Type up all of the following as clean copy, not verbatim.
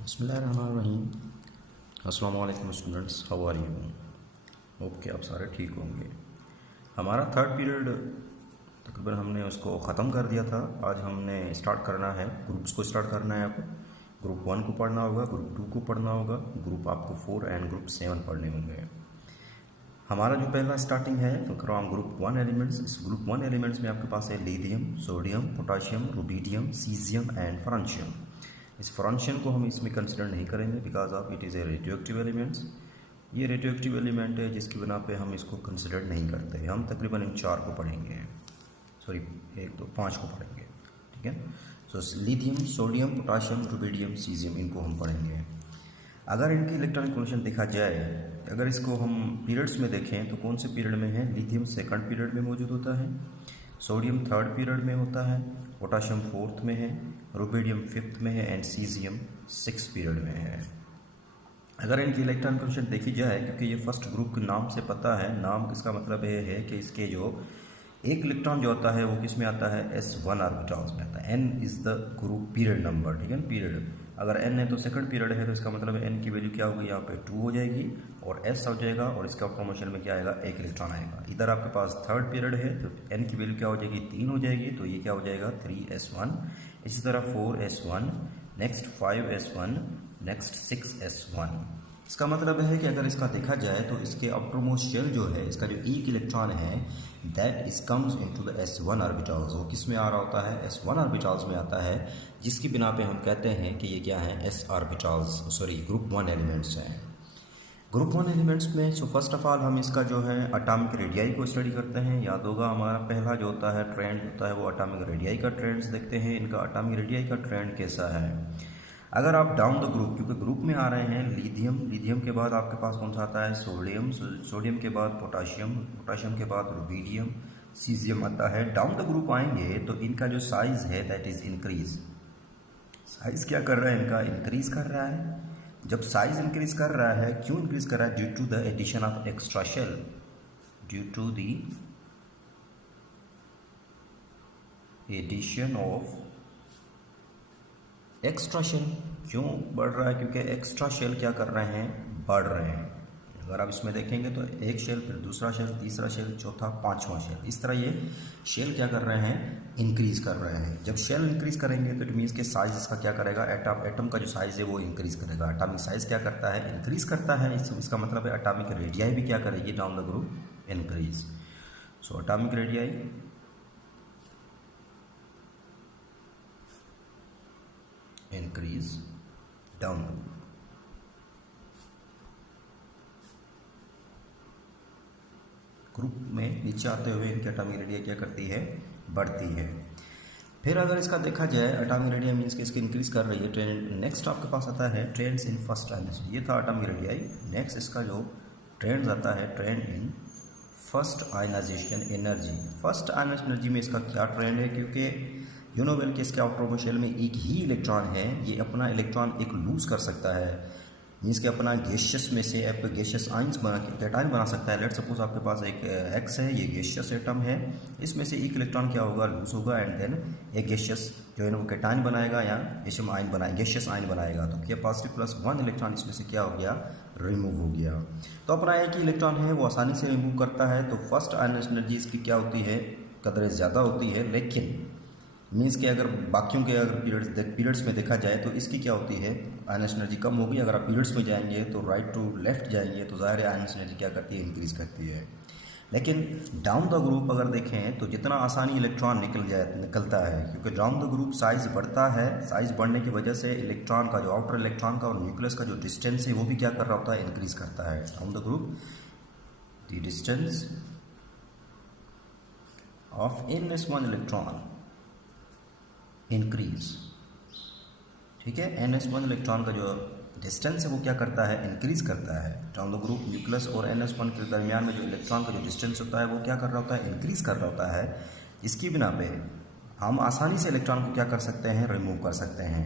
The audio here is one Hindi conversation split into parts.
बिस्मिल्लाहिर्रहमानिर्रहीम। अस्सलाम वालेकुम students, how are you? Hope कि आप सारे ठीक होंगे। हमारा थर्ड पीरियड तकरीबन हमने उसको ख़त्म कर दिया था। आज हमने स्टार्ट करना है, ग्रुप्स को स्टार्ट करना है। आपको ग्रुप 1 को पढ़ना होगा, ग्रुप 2 को पढ़ना होगा, ग्रुप आपको 4 एंड ग्रुप 7 पढ़ने होंगे। हमारा जो पहला स्टार्टिंग है फ्रॉम ग्रुप 1 एलिमेंट्स। इस ग्रुप 1 एलिमेंट्स में आपके पास है lithium, sodium, potassium, rubidium, caesium and francium. इस फ्रांशियम को हम इसमें कंसिडर नहीं करेंगे because of it is a radioactive elements. ये रेडियोएक्टिव एलिमेंट है जिसकी बिना पे हम इसको कंसिडर नहीं करते। हम तकरीबन इन 4 को पढ़ेंगे, सॉरी 1 2 5 को पढ़ेंगे, ठीक है। So lithium, sodium, potassium, rubidium, caesium, इनको हम पढ़ेंगे। अगर इनकी इलेक्ट्रॉनिक कॉन्फिगरेशन देखा जाए, अगर इसको हम पीरियड्स में देखें तो कौन से पीरियड में है? लिथियम सेकंड पीरियड में मौजूद होता है, सोडियम थर्ड पीरियड में होता है, पोटाशियम फोर्थ में है, रुबिडियम फिफ्थ में है एंड सीजियम सिक्स पीरियड में है। अगर इनकी इलेक्ट्रॉनिक कॉन्फिगरेशन देखी जाए, क्योंकि ये फर्स्ट ग्रुप के नाम से पता है, नाम इसका मतलब ये है कि इसके जो एक इलेक्ट्रॉन जो होता है वो किस में आता है? S1 ऑर्बिटल्स में आता है। n is the group period number, ठीक है ना, पीरियड। अगर n है तो सेकंड पीरियड है, तो इसका मतलब है n की वैल्यू क्या होगी? यहाँ पे 2 हो जाएगी और s हो जाएगा और इसका प्रमोशन में क्या आएगा? एक इलेक्ट्रॉन आएगा। इधर आपके पास थर्ड पीरियड है तो n की वैल्यू क्या हो जाएगी? 3 हो जाएगी, तो ये क्या हो जाएगा? 3s1। इसी तरह 4s1, next 5s1, next 6s1। इसका मतलब है कि अगर इसका देखा जाए तो इसके आउटरमोस्ट शेल जो है, इसका जो एक इलेक्ट्रॉन है that is comes into the S1 orbitals. वो किस में आ रहा होता है? S1 ऑर्बिटल्स में आता है, जिसकी बिना पे हम कहते हैं कि ये क्या है? S orbitals, sorry group 1 elements हैं। ग्रुप 1 एलिमेंट्स में सो फर्स्ट ऑफ ऑल हम इसका जो है एटॉमिक रेडियाई को स्टडी करते हैं। याद होगा हमारा पहला जो होता है ट्रेंड होता है वो एटॉमिक रेडियाई का ट्रेंड्स देखते हैं। इनका एटॉमिक रेडियाई का ट्रेंड कैसा है? अगर आप डाउन द ग्रुप, क्योंकि ग्रुप में आ रहे हैं लिथियम, लिथियम के बाद आपके पास कौन सा आता है? सोडियम, सोडियम के बाद पोटाशियम, पोटाशियम के बाद रुबिडियम, सीजियम आता है। डाउन द ग्रुप आएंगे तो इनका जो साइज है दैट इज इंक्रीज। साइज क्या कर रहा है? इनका इंक्रीज कर रहा है। जब साइज इंक्रीज कर रहा है, क्यों इंक्रीज कर रहा है? Due to the addition of extra shell, due to the addition of extra shell. क्यों बढ़ रहा है? क्योंकि एक्स्ट्रा शेल क्या कर रहे हैं? बढ़ रहे हैं। अगर आप इसमें देखेंगे तो एक शेल, फिर दूसरा शेल, तीसरा शेल, चौथा, पांचवा शेल, इस तरह ये शेल क्या कर रहे हैं? इंक्रीज कर रहे हैं। जब शेल इंक्रीज करेंगे तो इट मीन्स के साइज इसका क्या करेगा? एटम का जो साइज है वो इंक्रीज करेगा। एटॉमिक साइज क्या करता है? इंक्रीज करता है। इसका मतलब है एटॉमिक रेडियाई भी क्या करेगी? Down the group increase. So atomic radii increase down group में नीचे आते हुए इनकी एटॉमिक रेडियस क्या करती है? बढ़ती है। फिर अगर इसका देखा जाए एटॉमिक रेडियस मीन्स कि इसकी इंक्रीज कर रही है। ट्रेंड नेक्स्ट आपके पास आता है ट्रेंड्स इन फर्स्ट आयनाइजेशन। ये था एटॉमिक रेडियस। नेक्स्ट इसका जो ट्रेंड्स आता है trend in first ionisation energy. First ionisation energy में इसका क्या ट्रेंड है? क्योंकि यू नो वेल कि इसके आउटर शेल में एक ही इलेक्ट्रॉन है, ये अपना इलेक्ट्रॉन एक लूज कर सकता है, मीन्स कि अपना गैशियस में से आप गैशियस आइंस बना के कैटायन बना सकता है। लेट सपोज आपके पास एक एक्स है, ये गैशियस एटम है, इसमें से एक इलेक्ट्रॉन क्या होगा? लूज होगा एंड देन एक गैशियस जो है ना वो कैटायन बनाएगा या गैशियम आयन बनाएगा, गैशियस आयन बनाएगा। तो क्या पॉजिटिव प्लस 1 इलेक्ट्रॉन इसमें से क्या हो गया? रिमूव हो गया। तो अपना एक ही इलेक्ट्रॉन है वो आसानी से रिमूव करता है। तो फर्स्ट आयनाइजेशन एनर्जी इसकी क्या होती है? कदर ज़्यादा होती है, लेकिन मीन्स कि अगर बाकियों के अगर पीरियड्स में देखा जाए तो इसकी क्या होती है? आयनाइजेशन एनर्जी कम होगी। अगर आप पीरियड्स में जाएंगे तो राइट टू लेफ्ट जाएंगे तो ज़ाहिर है आयनाइजेशन एनर्जी क्या करती है? इंक्रीज करती है। लेकिन डाउन द ग्रुप अगर देखें तो जितना आसानी इलेक्ट्रॉन निकलता है, क्योंकि डाउन द ग्रुप साइज बढ़ता है। साइज बढ़ने की वजह से इलेक्ट्रॉन का जो आउटर इलेक्ट्रॉन का और न्यूक्लियस का जो डिस्टेंस है वो भी क्या कर रहा होता है? इंक्रीज करता है। Down the group the distance of NS1 electron increase, ठीक है। NS1 इलेक्ट्रॉन का जो डिस्टेंस है वो क्या करता है? इंक्रीज करता है। डाउन द ग्रुप न्यूक्लियस और NS1 के दरमियान में जो इलेक्ट्रॉन का जो डिस्टेंस होता है वो क्या कर रहा होता है? इंक्रीज कर रहा होता है। इसकी बिना पे हम आसानी से इलेक्ट्रॉन को क्या कर सकते हैं? रिमूव कर सकते हैं।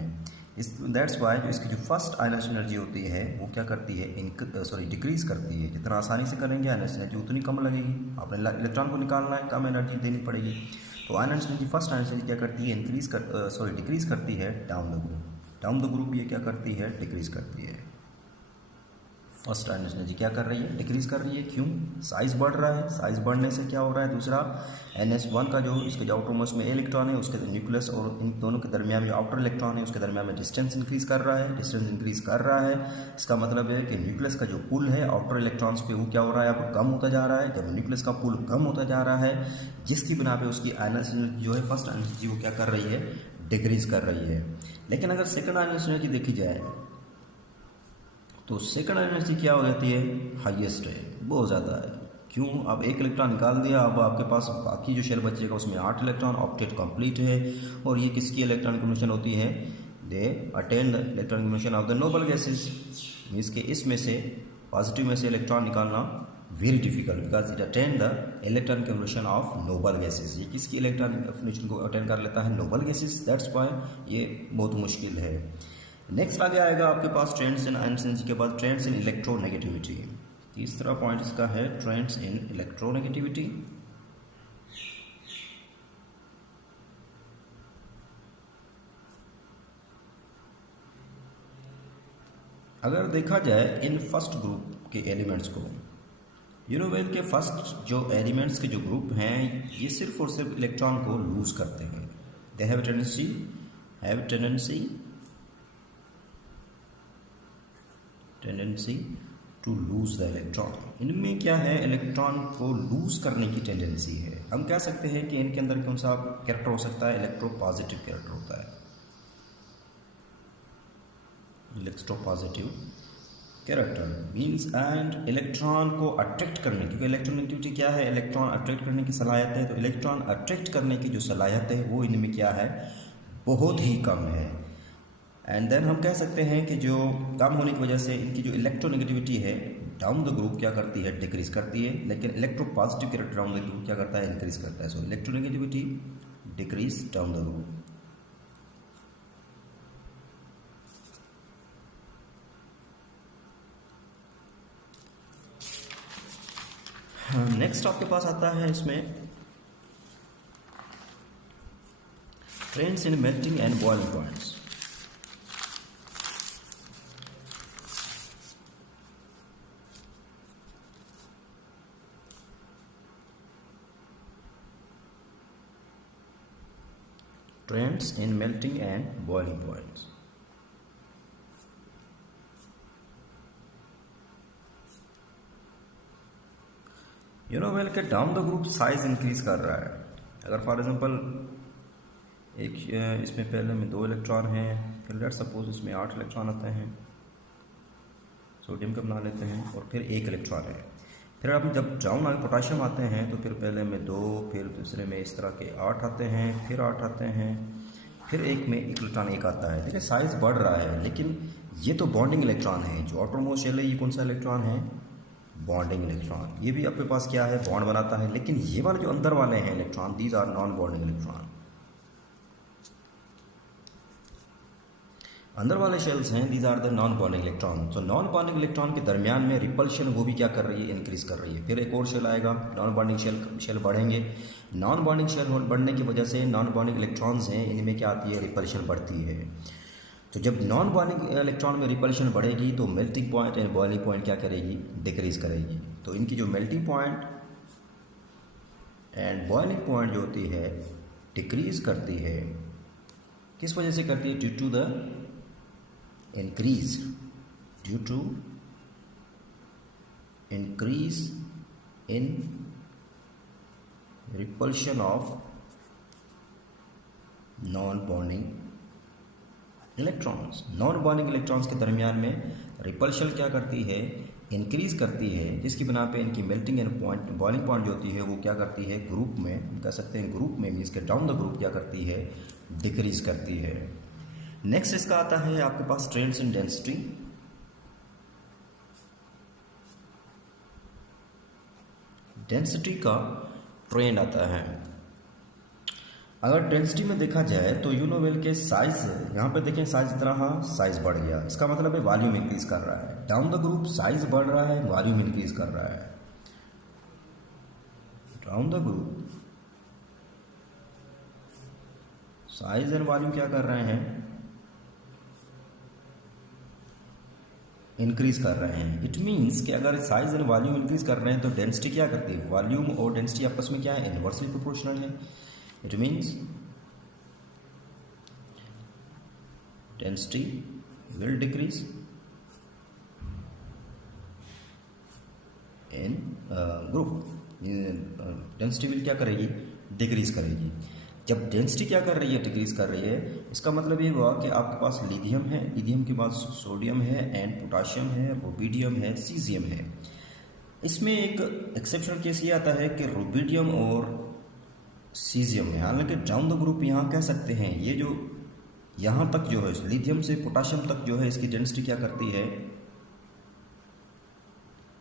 दैट्स वाई जो इसकी जो फर्स्ट आयनाइजेशन एनर्जी होती है वो क्या करती है? डिक्रीज करती है। जितना आसानी से करेंगे आयनाइजेशन एनर्जी उतनी कम लगेगी। आपने इलेक्ट्रॉन को निकालना है, कम एनर्जी देनी पड़ेगी। तो ionisation energy first ionisation energy क्या करती है? डिक्रीज करती है down the group. Down the group ये क्या करती है, डिक्रीज करती है। फर्स्ट एनर्जी क्या कर रही है, डिक्रीज कर रही है। क्यों, साइज बढ़ रहा है, साइज बढ़ने से क्या हो रहा है, दूसरा NS1 का जो इसके जो आउटरमोस्ट में इलेक्ट्रॉन है उसके न्यूक्लियस और इन दोनों के दरमियान में जो आउटर इलेक्ट्रॉन है उसके दरमियान में डिस्टेंस इंक्रीज कर रहा है। डिस्टेंस इंक्रीज कर रहा है, इसका मतलब है कि न्यूक्लियस का जो पुल है आउटर इलेक्ट्रॉन्स पे वो क्या हो रहा है, अब कम होता जा रहा है। जब न्यूक्लियस का पुल कम होता जा रहा है जिसकी बिना पे उसकी एनर्जी जो है फर्स्ट एनर्जी वो क्या कर रही है, डिक्रीज कर रही है। लेकिन अगर सेकेंड एनर्जी देखी जाए तो सेकंड एनर्जी क्या हो जाती है, हाईएस्ट है, बहुत ज़्यादा है। क्यों, अब एक इलेक्ट्रॉन निकाल दिया, अब आपके पास बाकी जो शेल बचेगा उसमें 8 इलेक्ट्रॉन, ऑक्टेट कंप्लीट है। और ये किसकी इलेक्ट्रॉन कॉम्बिनेशन होती है, they attain the electron combination of the noble gases. Means के इसमें से पॉजिटिव में से इलेक्ट्रॉन निकालना very difficult because it attain the electron combination of noble gases. ये किसकी इलेक्ट्रॉन कॉम्बिनेशन को अटेन कर लेता है, नोबल गैसेस, दैट्स वाई ये बहुत मुश्किल है। नेक्स्ट आगे आएगा आपके पास ट्रेंड्स इन आयनोसिटी के बाद ट्रेंड्स इन इलेक्ट्रोनेगेटिविटी। तीसरा पॉइंट इसका है ट्रेंड्स इन इलेक्ट्रोनेगेटिविटी। अगर देखा जाए इन फर्स्ट ग्रुप के एलिमेंट्स को, यूनोवेल के फर्स्ट जो एलिमेंट्स के जो ग्रुप हैं ये सिर्फ और सिर्फ इलेक्ट्रॉन को लूज करते हैं। They have tendency to lose the electron. इनमें क्या है, इलेक्ट्रॉन को लूज करने की टेंडेंसी है। हम कह सकते हैं कि इनके अंदर कौन सा कैरेक्टर हो सकता है, इलेक्ट्रोपॉजिटिव कैरेक्टर होता है, electropositive character means and electron को अट्रैक्ट करने, क्योंकि इलेक्ट्रोनेगेटिविटी क्या है, इलेक्ट्रॉन अट्रैक्ट करने की सलाहियत है। तो इलेक्ट्रॉन अट्रैक्ट करने की जो सलाहियत है वो इनमें क्या है, बहुत ही कम है। एंड देन हम कह सकते हैं कि जो कम होने की वजह से इनकी जो इलेक्ट्रोनेगेटिविटी है डाउन द ग्रुप क्या करती है, डिक्रीज करती है। लेकिन electropositive character down the group क्या करता है, इंक्रीज करता है। So electronegativity decrease down the group. Next आपके पास आता है इसमें trends in melting and boiling points. Trends in melting and boiling points. यूनोवेल के down the group size increase कर रहा है। अगर फॉर एग्जांपल एक इसमें पहले में 2 इलेक्ट्रॉन हैं, फिर लेट सपोज इसमें 8 इलेक्ट्रॉन आते हैं, सोडियम का बना लेते हैं, और फिर 1 इलेक्ट्रॉन है। फिर अब जब डाउन आगे पोटाशियम आते हैं तो फिर पहले में 2, फिर दूसरे में इस तरह के 8 आते हैं, फिर 8 आते हैं, फिर एक में इलेक्ट्रॉन 1 आता है। देखिए साइज बढ़ रहा है, लेकिन ये तो बॉन्डिंग इलेक्ट्रॉन है। जो आउटरमोस्ट शेल है ये कौन सा इलेक्ट्रॉन है, बॉन्डिंग इलेक्ट्रॉन। ये भी आपके पास क्या है, बॉन्ड बनाता है। लेकिन ये वाले जो अंदर वाले हैं electron, these are non bonding electron. अंदर वाले शेल्स हैं, these are the non bonding electron. तो नॉन बॉन्डिंग इलेक्ट्रॉन के दरमियान में रिपल्शन वो भी क्या कर रही है, इंक्रीज कर रही है। फिर एक और शेल आएगा, नॉन बॉन्डिंग शेल बढ़ेंगे। नॉन बॉन्डिंग शेल बढ़ने की वजह से नॉन बॉन्डिंग इलेक्ट्रॉन्स हैं इनमें क्या आती है, रिपल्शन बढ़ती है। तो जब नॉन बॉन्डिंग इलेक्ट्रॉन में रिपल्शन बढ़ेगी तो melting point and boiling point क्या करेगी, डिक्रीज करेगी। तो इनकी जो melting point and boiling point जो होती है डिक्रीज करती है। किस वजह से करती है, due to the increase in repulsion of non-bonding electrons। non-bonding electrons के दरमियान में रिपल्शन क्या करती है, इंक्रीज करती है, जिसकी बिना पे इनकी melting and point boiling point जो होती है वो क्या करती है, ग्रुप में हम कह सकते हैं ग्रुप में मीन्स के डाउन द ग्रुप क्या करती है, डिक्रीज करती है। नेक्स्ट इसका आता है आपके पास ट्रेंड्स इन डेंसिटी। डेंसिटी का ट्रेंड आता है। अगर डेंसिटी में देखा जाए तो यूनोवेल के साइज, यहाँ पे देखें साइज इतना साइज बढ़ गया, इसका मतलब है वॉल्यूम इंक्रीज कर रहा है। डाउन द ग्रुप साइज बढ़ रहा है, वॉल्यूम इंक्रीज कर रहा है। Down the group size and volume क्या कर रहे हैं, इंक्रीज कर रहे हैं। इट मीन्स कि अगर साइज एंड वॉल्यूम इंक्रीज कर रहे हैं तो डेंसिटी क्या करती है, वॉल्यूम और डेंसिटी आपस में क्या है, इनवर्सली प्रोपोर्शनल है। It means density will decrease in group, density will क्या करेगी, डिक्रीज करेगी। जब डेंसिटी क्या कर रही है, डिक्रीज कर रही है, इसका मतलब ये हुआ कि आपके पास लिथियम है, लिथियम के बाद सोडियम है एंड पोटाशियम है, रुबिडियम है, सीजियम है। इसमें एक एक्सेप्शनल केस ये आता है कि रुबिडियम और सीजियम है, हालांकि डाउन द ग्रुप यहाँ कह सकते हैं ये जो यहाँ तक जो है लिथियम से पोटाशियम तक जो है इसकी डेंसिटी क्या करती है,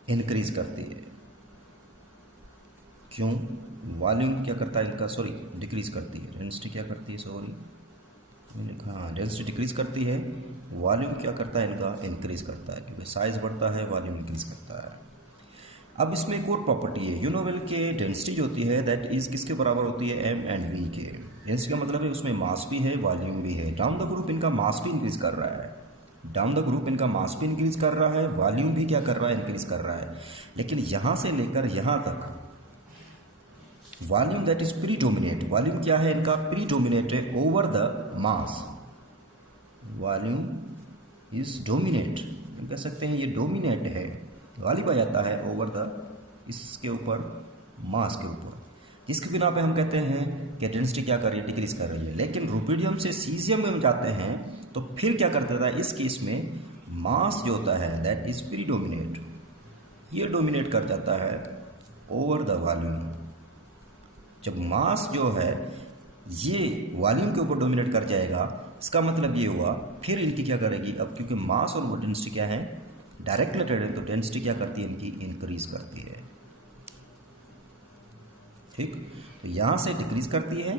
इंक्रीज करती है। क्यों, वॉल्यूम क्या करता है इनका, सॉरी डिक्रीज करती है, डेंसिटी क्या करती है, सॉरी हाँ डेंसिटी डिक्रीज करती है, वॉल्यूम क्या करता है इनका, इंक्रीज करता है, क्योंकि साइज बढ़ता है वॉल्यूम इंक्रीज करता है। अब इसमें एक और प्रॉपर्टी है, यू नो वेल के डेंसिटी जो होती है दैट इज किसके बराबर होती है, एम एंड वी के। डेंसिटी का मतलब है उसमें मास भी है वॉल्यूम भी है। डाउन द ग्रुप इनका मास भी इंक्रीज कर रहा है, डाउन द ग्रुप इनका मास भी इंक्रीज कर रहा है, वॉल्यूम भी क्या कर रहा है, इंक्रीज कर रहा है। लेकिन यहाँ से लेकर यहाँ तक volume that is predominate, volume क्या है इनका, प्रीडोमिनेट है over the mass, volume is dominate, हम कह सकते हैं ये डोमिनेट है, गालिब आ जाता है ओवर द, इसके ऊपर मास के ऊपर, जिसके बिना पे हम कहते हैं कि डेंसिटी क्या कर रही है, डिक्रीज कर रही है। लेकिन रुबिडियम से सीजियम में हम जाते हैं तो फिर क्या कर देता है, इस केस में मास जो होता है दैट इज प्रीडोमिनेट, ये डोमिनेट कर जाता है ओवर द वॉल्यूम। जब मास जो है ये वॉल्यूम के ऊपर डोमिनेट कर जाएगा, इसका मतलब ये हुआ फिर इनकी क्या करेगी, अब क्योंकि मास और डेंसिटी क्या है, डायरेक्ट रिलेटेड है, तो डेंसिटी क्या करती है इनकी, इंक्रीज करती है। ठीक, तो यहाँ से डिक्रीज करती है,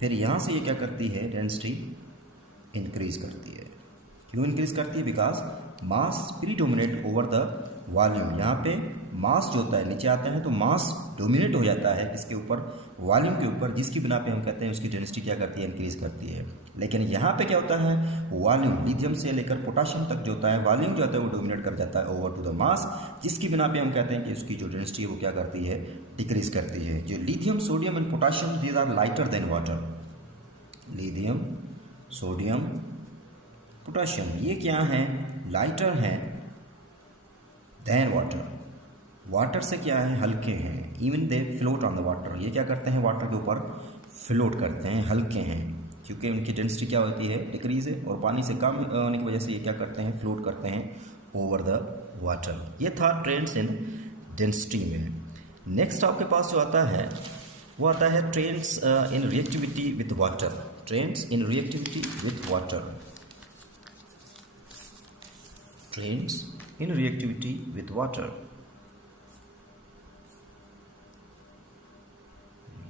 फिर यहाँ से ये क्या करती है, डेंसिटी इंक्रीज करती है। क्यों इंक्रीज करती है, because mass predominate over the volume. यहाँ पे मास जो होता है, नीचे आते हैं तो मास डोमिनेट हो जाता है इसके ऊपर, वॉल्यूम के ऊपर, जिसकी बिना पे हम कहते हैं उसकी डेंसिटी क्या करती है, इंक्रीज करती है। लेकिन यहाँ पे क्या होता है, वॉल्यूम लिथियम से लेकर पोटाशियम तक जो होता है, वॉल्यूम जो होता है वो डोमिनेट कर जाता है ओवर टू द मास, जिसकी बिना पे हम कहते हैं कि उसकी जो डेंसिटी है वो क्या करती है, डिक्रीज करती है। जो lithium sodium and potassium these are lighter than water, lithium sodium potassium ये क्या है, लाइटर हैं देन वाटर, वाटर से क्या है, हल्के हैं। Even they float on the water, ये क्या करते हैं, वाटर के ऊपर फ्लोट करते हैं, हल्के हैं, क्योंकि उनकी डेंसिटी क्या होती है, डिक्रीज है, और पानी से कम होने की वजह से ये क्या करते हैं, फ्लोट करते हैं ओवर द वाटर। ये था ट्रेंड्स इन डेंसिटी में। नेक्स्ट आपके पास जो आता है वो आता है trends in reactivity with water, trends in reactivity with water, trends in reactivity with water,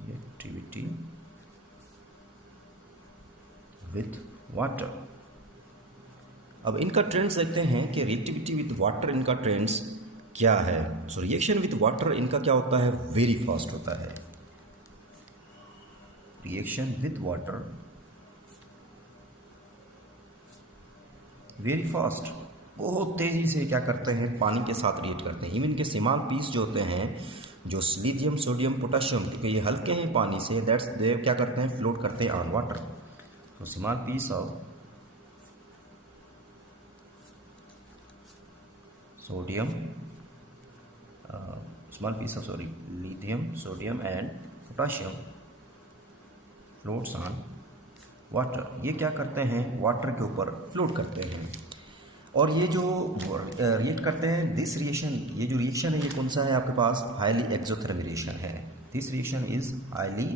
reactivity with water. अब इनका ट्रेंड्स देखते हैं कि रिएक्टिविटी विथ वाटर इनका ट्रेंड्स क्या है। सो रिएक्शन विथ वाटर इनका क्या होता है, वेरी फास्ट होता है। Reaction with water very fast, बहुत तेजी से क्या करते हैं, पानी के साथ रिएक्ट करते हैं। इवन के सीमांत पीस जो होते हैं, जो लिथियम सोडियम पोटाशियम, क्योंकि ये हल्के हैं पानी से, दैट्स दे क्या करते हैं, फ्लोट करते हैं ऑन वाटर। तो सीमांत piece of sodium, small piece of sorry lithium sodium and potassium floats on water, ये क्या करते हैं, वाटर के ऊपर फ्लोट करते हैं। और ये जो रिएक्ट करते हैं, दिस रिएक्शन, ये जो रिएक्शन है ये कौन सा है आपके पास, हाईली एक्सोथर्मिक रिएक्शन है। This reaction is highly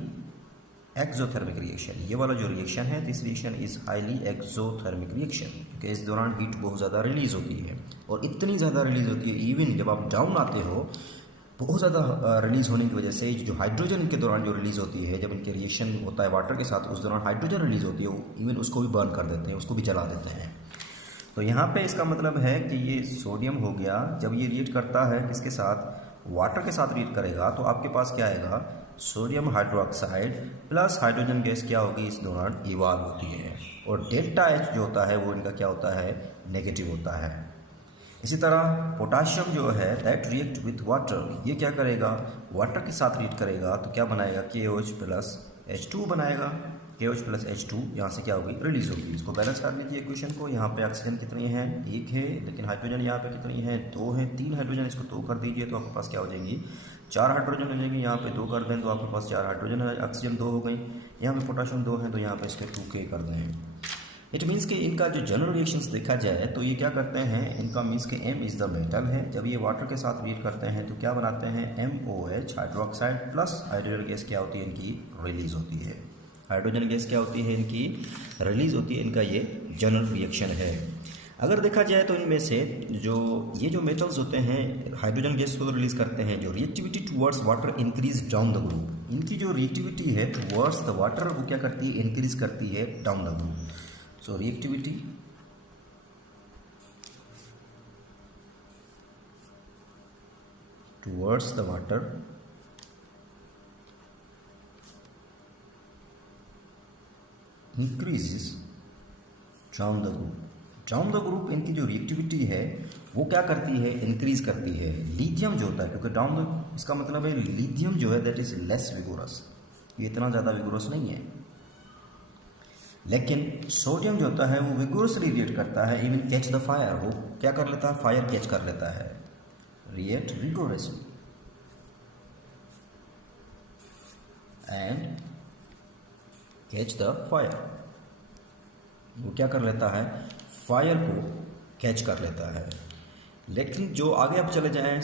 exothermic reaction, ये वाला जो रिएक्शन है, this reaction is highly exothermic reaction, क्योंकि इस दौरान हीट बहुत ज़्यादा रिलीज होती है, और इतनी ज़्यादा रिलीज होती है, इवन जब आप डाउन आते हो बहुत ज़्यादा रिलीज होने की वजह से जो हाइड्रोजन के दौरान जो रिलीज होती है, जब इनके रिएक्शन होता है वाटर के साथ, उस दौरान हाइड्रोजन रिलीज होती है, इवन उसको भी बर्न कर देते हैं, उसको भी जला देते हैं। तो यहाँ पे इसका मतलब है कि ये सोडियम हो गया, जब ये रिएक्ट करता है किसके साथ, वाटर के साथ रिएक्ट करेगा, तो आपके पास क्या आएगा, sodium hydroxide plus hydrogen gas क्या होगी इस दौरान इवॉल्व होती है, और डेल्टा एच जो होता है वो इनका क्या होता है, नेगेटिव होता है। इसी तरह पोटाशियम जो है दैट रिएक्ट विथ वाटर, ये क्या करेगा, वाटर के साथ रिएक्ट करेगा तो क्या बनाएगा, KOH प्लस H2 बनाएगा। KOH प्लस H2 यहाँ से क्या होगी, रिलीज होगी। इसको बैलेंस कर लीजिए इक्वेशन को। यहाँ पे ऑक्सीजन कितनी है, 1 है, लेकिन हाइड्रोजन यहाँ पे कितनी है, 2 है। 3 हाइड्रोजन, इसको 2 कर दीजिए तो आपके पास क्या हो जाएंगी, 4 हाइड्रोजन हो जाएंगी। यहाँ पे 2 कर दें तो आपके पास 4 हाइड्रोजन है, ऑक्सीजन 2 हो गई। यहाँ पे पोटाशियम 2 है तो यहाँ पे इसके 2K कर दें। इट मीन्स कि इनका जो जनरल रिएक्शंस देखा जाए तो ये क्या करते हैं, इनका मीन्स कि M इज़ द मेटल है। जब ये वाटर के साथ रिएक्ट करते हैं तो क्या बनाते हैं, MOH hydroxide plus hydrogen gas क्या होती है, इनकी रिलीज होती है। हाइड्रोजन गैस क्या होती है, इनकी रिलीज होती है। इनका ये जनरल रिएक्शन है। अगर देखा जाए तो इनमें से ये जो मेटल्स होते हैं हाइड्रोजन गैस को रिलीज करते हैं, जो reactivity towards water increase down the group, इनकी जो रिएक्टिविटी है टुवर्ड्स द वाटर वो क्या करती है, इंक्रीज करती है down the group. So reactivity towards the water increases down the group. Down the group इनकी जो रिएक्टिविटी है वो क्या करती है, इंक्रीज करती है। लिथियम जो होता है, क्योंकि डाउन द इसका मतलब है लिथियम जो है दैट इज लेस विगोरस, ये इतना ज़्यादा विगोरस नहीं है। लेकिन सोडियम जो होता है वो विगोरसली रिएक्ट करता है, इवन कैच द फायर, वो क्या कर लेता है, फायर कैच कर लेता है, react vigorously and catch the fire, वो क्या कर लेता है, फायर को कैच कर लेता है। लेकिन जो आगे आप चले जाएं,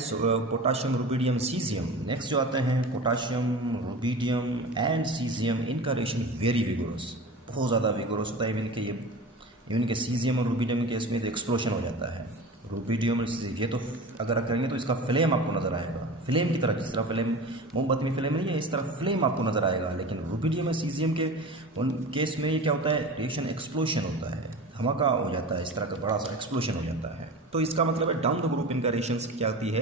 पोटाशियम, रुबिडियम, सीजियम, नेक्स्ट जो आते हैं पोटाशियम, रुबिडियम एंड सीजियम, इनका रिएक्शन वेरी विगोरस, बहुत ज़्यादा विगोरस होता है। इवन के सीजियम और रुबिडियम के केस में तो एक्सप्लोशन हो जाता है। रुबिडियम और ये तो अगर आप करेंगे तो इसका फ्लेम आपको नज़र आएगा, फ्लेम की तरह, जिस तरह फ्लेम मोमबत्ती में फ्लेम नहीं है, इस तरह फ्लेम आपको नज़र आएगा। लेकिन रुबिडियम और सीजियम के उन केस में ये क्या होता है, रिएक्शन एक्सप्लोशन होता है, धमाका हो जाता है, इस तरह का बड़ा सा एक्सप्लोशन हो जाता है। तो इसका मतलब है डाउन द ग्रुप इनका रिएक्शन क्या आती है,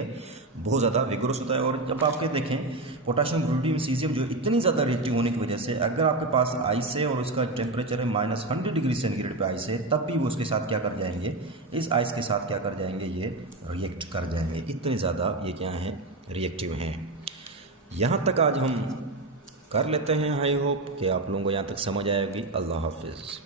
बहुत ज़्यादा विगोरस होता है। और जब आपके देखें पोटाशियम, रुबिडियम, सीजियम जो इतनी ज़्यादा रिएक्टिव होने की वजह से अगर आपके पास आइस है और उसका टेम्परेचर है -100 डिग्री सेंटीग्रेड पे आइस है, तब भी वो उसके साथ क्या कर जाएंगे, इस आइस के साथ क्या कर जाएंगे, ये रिएक्ट कर जाएंगे। इतने ज़्यादा ये क्या हैं, रिएक्टिव हैं। यहाँ तक आज हम कर लेते हैं। आई होप कि आप लोगों को यहाँ तक समझ आएगी। अल्लाह हाफिज़।